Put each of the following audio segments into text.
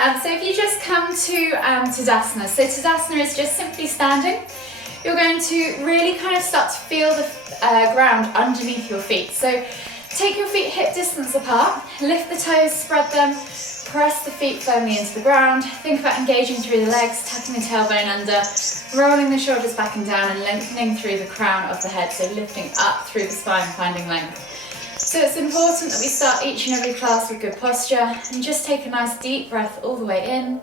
So if you just come to Tadasana, so Tadasana is just simply standing. You're going to really kind of start to feel the ground underneath your feet. So take your feet hip distance apart, lift the toes, spread them, press the feet firmly into the ground. Think about engaging through the legs, tucking the tailbone under, rolling the shoulders back and down and lengthening through the crown of the head, so lifting up through the spine, finding length. So it's important that we start each and every class with good posture and just take a nice deep breath all the way in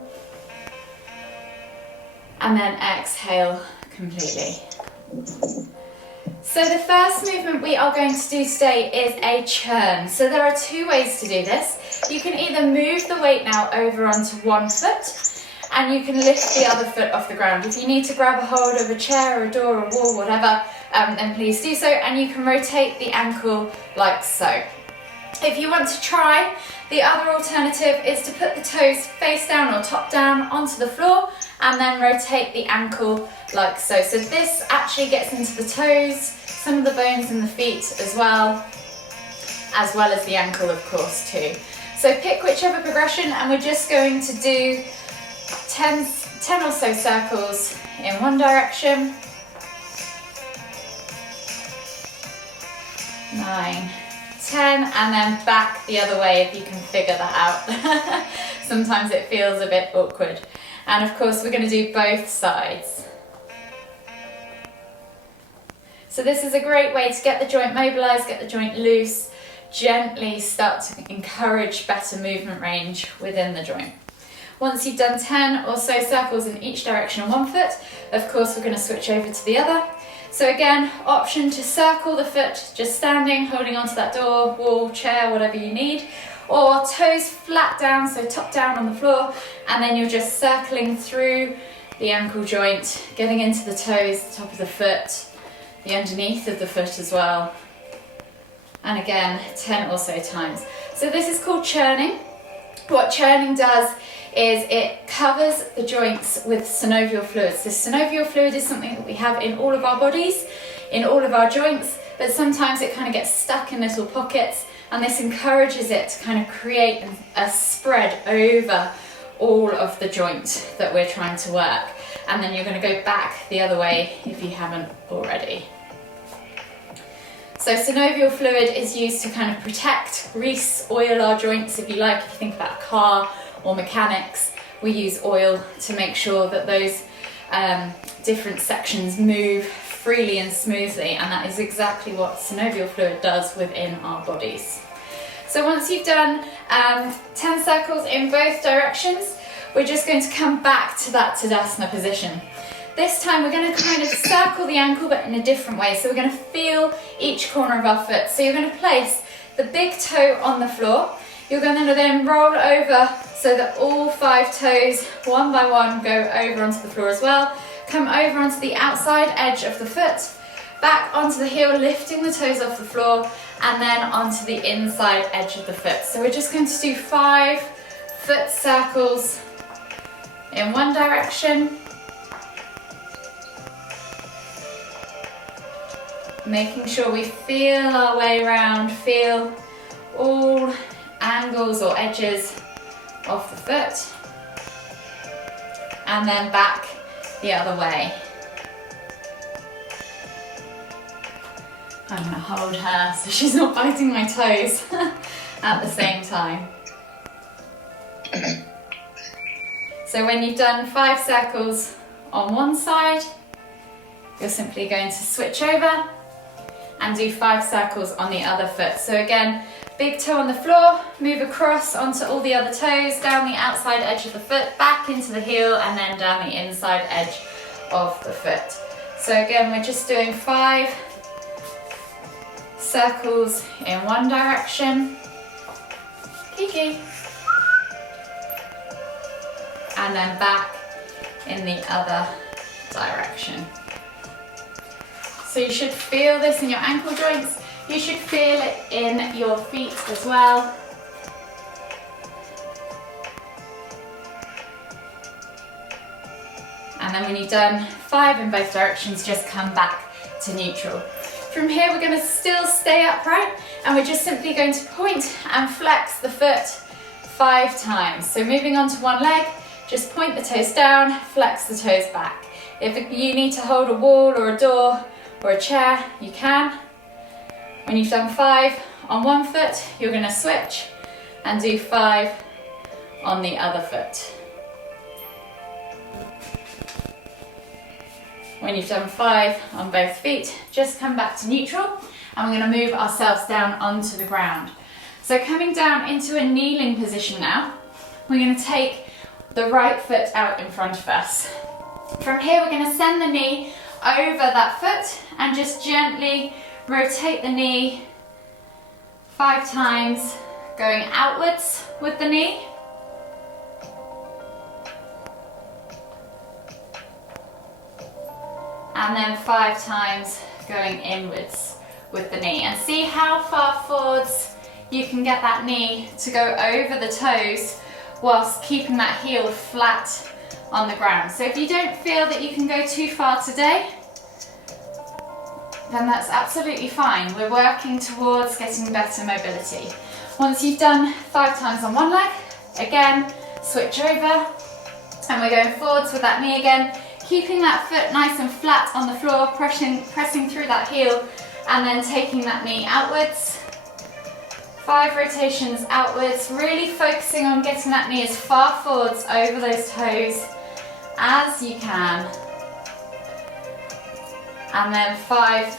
and then exhale completely. So the first movement we are going to do today is a churn. So there are two ways to do this. You can either move the weight now over onto one foot and you can lift the other foot off the ground. If you need to grab a hold of a chair or a door or a wall, whatever, then please do so, and you can rotate the ankle like so. If you want to try, the other alternative is to put the toes face down or top down onto the floor and then rotate the ankle like so. So this actually gets into the toes, some of the bones in the feet as well as the ankle of course too. So pick whichever progression and we're just going to do 10 or so circles in one direction, 9, 10, and then back the other way if you can figure that out. Sometimes it feels a bit awkward. And of course we're going to do both sides. So this is a great way to get the joint mobilised, get the joint loose, gently start to encourage better movement range within the joint. Once you've done 10 or so circles in each direction on one foot, of course we're going to switch over to the other. So again, option to circle the foot, just standing, holding onto that door, wall, chair, whatever you need, or toes flat down, so top down on the floor, and then you're just circling through the ankle joint, getting into the toes, the top of the foot, the underneath of the foot as well. And again, 10 or so times. So this is called churning. What churning does is it covers the joints with synovial fluid. So synovial fluid is something that we have in all of our bodies, in all of our joints, but sometimes it kind of gets stuck in little pockets, and this encourages it to kind of create a spread over all of the joint that we're trying to work. And then you're going to go back the other way if you haven't already. So synovial fluid is used to kind of protect, grease, oil our joints, if you like. If you think about a car or mechanics, we use oil to make sure that those different sections move freely and smoothly, and that is exactly what synovial fluid does within our bodies. So once you've done 10 circles in both directions, we're just going to come back to that Tadasana position. This time we're going to kind of circle the ankle but in a different way. So we're going to feel each corner of our foot. So you're going to place the big toe on the floor. You're going to then roll over so that all 5 toes, one by one, go over onto the floor as well. Come over onto the outside edge of the foot, back onto the heel, lifting the toes off the floor, and then onto the inside edge of the foot. So we're just going to do 5 foot circles in one direction, making sure we feel our way around, feel all angles or edges of the foot, and then back the other way. I'm going to hold her so she's not biting my toes at the same time. So when you've done 5 circles on one side, you're simply going to switch over and do 5 circles on the other foot. So again, big toe on the floor, move across onto all the other toes, down the outside edge of the foot, back into the heel, and then down the inside edge of the foot. So again, we're just doing 5 circles in one direction, Kiki, and then back in the other direction. So you should feel this in your ankle joints. You should feel it in your feet as well. And then when you've done 5 in both directions, just come back to neutral. From here, we're going to still stay upright, and we're just simply going to point and flex the foot 5 times. So moving on to one leg, just point the toes down, flex the toes back. If you need to hold a wall or a door or a chair, you can. When you've done 5 on one foot, you're going to switch and do 5 on the other foot. When you've done 5 on both feet, just come back to neutral and we're going to move ourselves down onto the ground. So coming down into a kneeling position now, we're going to take the right foot out in front of us. From here, we're going to send the knee over that foot and just gently rotate the knee 5 times, going outwards with the knee. And then 5 times going inwards with the knee. And see how far forwards you can get that knee to go over the toes whilst keeping that heel flat on the ground. So if you don't feel that you can go too far today, then that's absolutely fine. We're working towards getting better mobility. Once you've done 5 times on one leg, again, switch over, and we're going forwards with that knee again, keeping that foot nice and flat on the floor, pressing through that heel, and then taking that knee outwards. 5 rotations outwards, really focusing on getting that knee as far forwards over those toes as you can. And then 5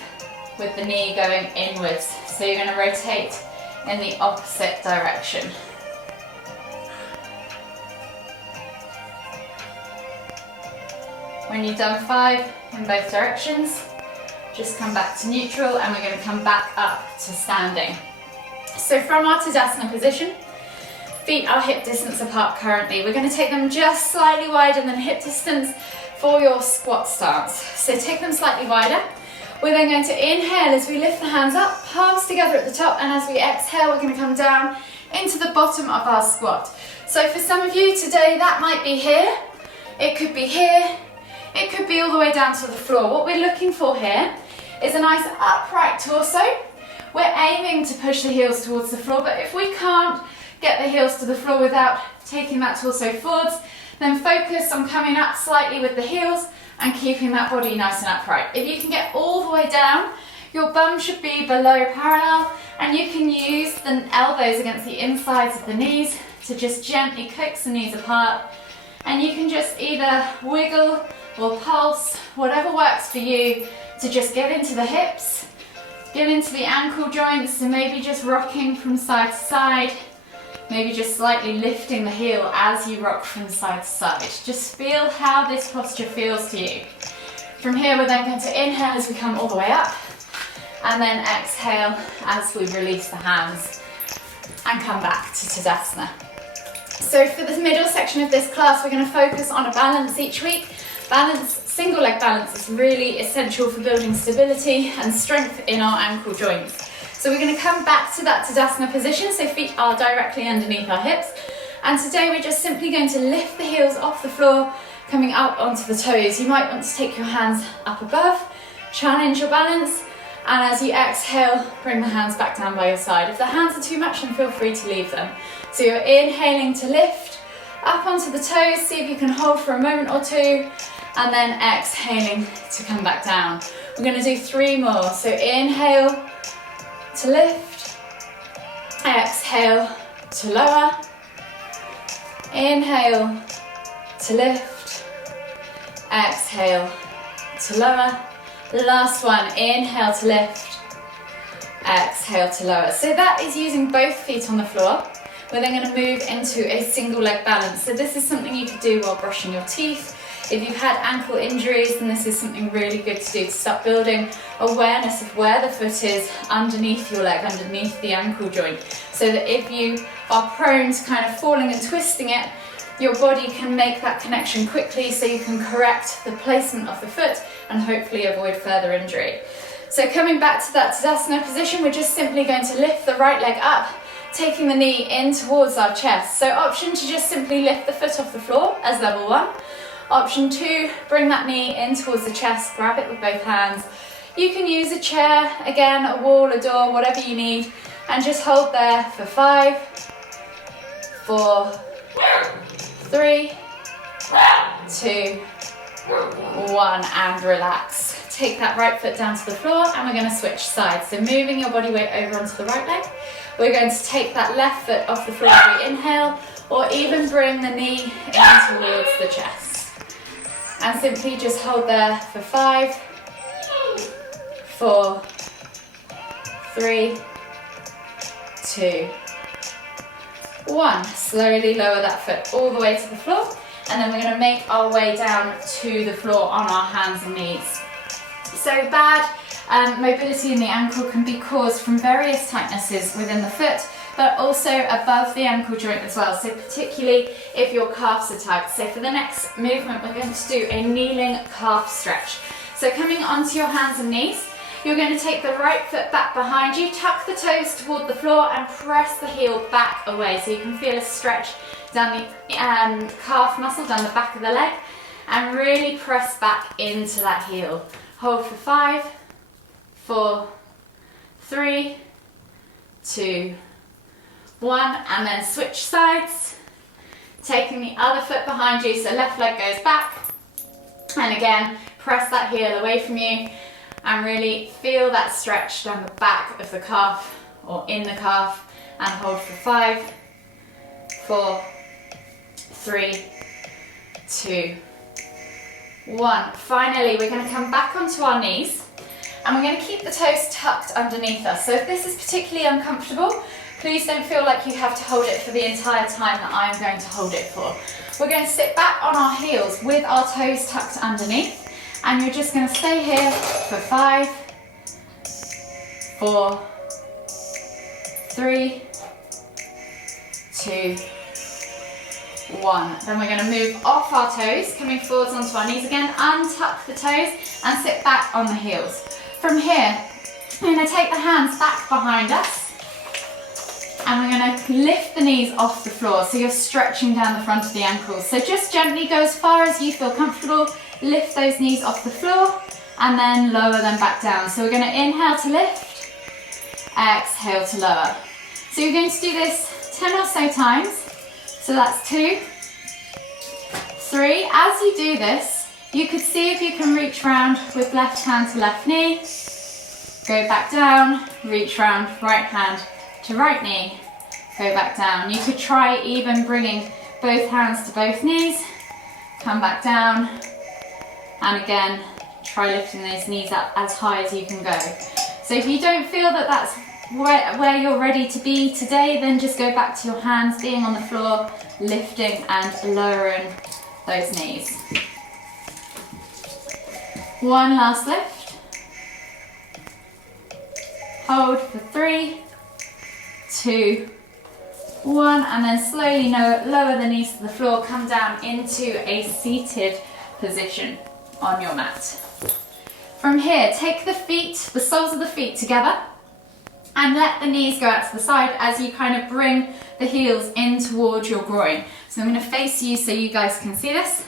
with the knee going inwards. So you're going to rotate in the opposite direction. When you've done 5 in both directions, just come back to neutral and we're going to come back up to standing. So from our Tadasana position, feet are hip distance apart currently. We're going to take them just slightly wider than hip distance for your squat stance. So take them slightly wider. We're then going to inhale as we lift the hands up, palms together at the top, and as we exhale, we're going to come down into the bottom of our squat. So for some of you today, that might be here, it could be here, it could be all the way down to the floor. What we're looking for here is a nice upright torso. We're aiming to push the heels towards the floor, but if we can't get the heels to the floor without taking that torso forwards, then focus on coming up slightly with the heels and keeping that body nice and upright. If you can get all the way down, your bum should be below parallel, and you can use the elbows against the insides of the knees to just gently coax the knees apart. And you can just either wiggle or pulse, whatever works for you, to just get into the hips, get into the ankle joints, and maybe just rocking from side to side, maybe just slightly lifting the heel as you rock from side to side. Just feel how this posture feels to you. From here, we're then going to inhale as we come all the way up, and then exhale as we release the hands and come back to Tadasana. So for the middle section of this class, we're going to focus on a balance each week. Balance, single leg balance is really essential for building stability and strength in our ankle joints. So we're going to come back to that Tadasana position, so feet are directly underneath our hips. And today we're just simply going to lift the heels off the floor, coming up onto the toes. You might want to take your hands up above, challenge your balance, and as you exhale, bring the hands back down by your side. If the hands are too much, then feel free to leave them. So you're inhaling to lift up onto the toes, see if you can hold for a moment or two, and then exhaling to come back down. We're going to do 3 more. So inhale to lift, exhale to lower, inhale to lift, exhale to lower. Last one, inhale to lift, exhale to lower. So that is using both feet on the floor. We're then going to move into a single leg balance. So this is something you could do while brushing your teeth. If you've had ankle injuries, then this is something really good to do to start building awareness of where the foot is underneath your leg, underneath the ankle joint, so that if you are prone to kind of falling and twisting it, your body can make that connection quickly so you can correct the placement of the foot and hopefully avoid further injury. So coming back to that Tadasana position, we're just simply going to lift the right leg up, taking the knee in towards our chest. So option to just simply lift the foot off the floor as level 1. Option 2, bring that knee in towards the chest, grab it with both hands. You can use a chair, again, a wall, a door, whatever you need, and just hold there for 5, 4, 3, 2, 1, and relax. Take that right foot down to the floor and we're going to switch sides. So moving your body weight over onto the right leg. We're going to take that left foot off the floor as we inhale, or even bring the knee in towards the chest. And simply just hold there for 5, 4, 3, 2, 1. Slowly lower that foot all the way to the floor, and then we're going to make our way down to the floor on our hands and knees. So bad mobility in the ankle can be caused from various tightnesses within the foot, but also above the ankle joint as well. So particularly if your calves are tight. So for the next movement, we're going to do a kneeling calf stretch. So coming onto your hands and knees, you're going to take the right foot back behind you, tuck the toes toward the floor and press the heel back away. So you can feel a stretch down the calf muscle, down the back of the leg, and really press back into that heel. Hold for 5, 4, 3, 2, 1, and then switch sides. Taking the other foot behind you, so left leg goes back. And again, press that heel away from you and really feel that stretch down the back of the calf or in the calf, and hold for 5, 4, 3, 2, 1. Finally, we're going to come back onto our knees and we're going to keep the toes tucked underneath us. So if this is particularly uncomfortable, please don't feel like you have to hold it for the entire time that I'm going to hold it for. We're going to sit back on our heels with our toes tucked underneath, and you're just going to stay here for 5, 4, 3, 2, 1. Then we're going to move off our toes, coming forwards onto our knees again, untuck the toes and sit back on the heels. From here, we're going to take the hands back behind us and we're going to lift the knees off the floor, so you're stretching down the front of the ankles. So just gently go as far as you feel comfortable, lift those knees off the floor and then lower them back down. So we're going to inhale to lift, exhale to lower. So you're going to do this 10 or so times. So that's 2, 3. As you do this, you could see if you can reach round with left hand to left knee, go back down, reach round, right hand to right knee, go back down. You could try even bringing both hands to both knees, come back down, and again, try lifting those knees up as high as you can go. So if you don't feel that that's where you're ready to be today, then just go back to your hands being on the floor, lifting and lowering those knees. One last lift. Hold for 3, 2, 1, and then slowly lower the knees to the floor, come down into a seated position on your mat. From here, take the feet, the soles of the feet together, and let the knees go out to the side as you kind of bring the heels in towards your groin. So I'm going to face you so you guys can see this.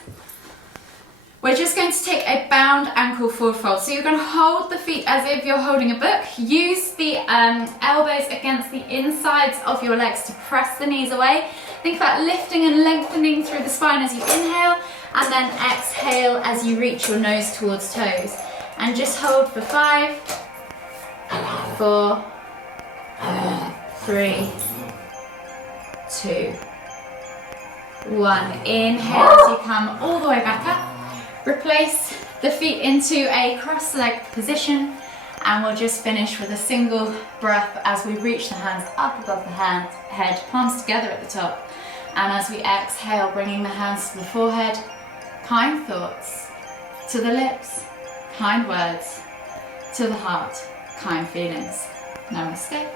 We're just going to take a bound ankle forward fold. So you're going to hold the feet as if you're holding a book. Use the elbows against the insides of your legs to press the knees away. Think about lifting and lengthening through the spine as you inhale, and then exhale as you reach your nose towards toes. And just hold for 5, 4, 3, 2, 1. Inhale as you come all the way back up. Replace the feet into a cross-legged position, and we'll just finish with a single breath as we reach the hands up above the head, palms together at the top. And as we exhale, bringing the hands to the forehead, kind thoughts, to the lips, kind words, to the heart, kind feelings. Namaste.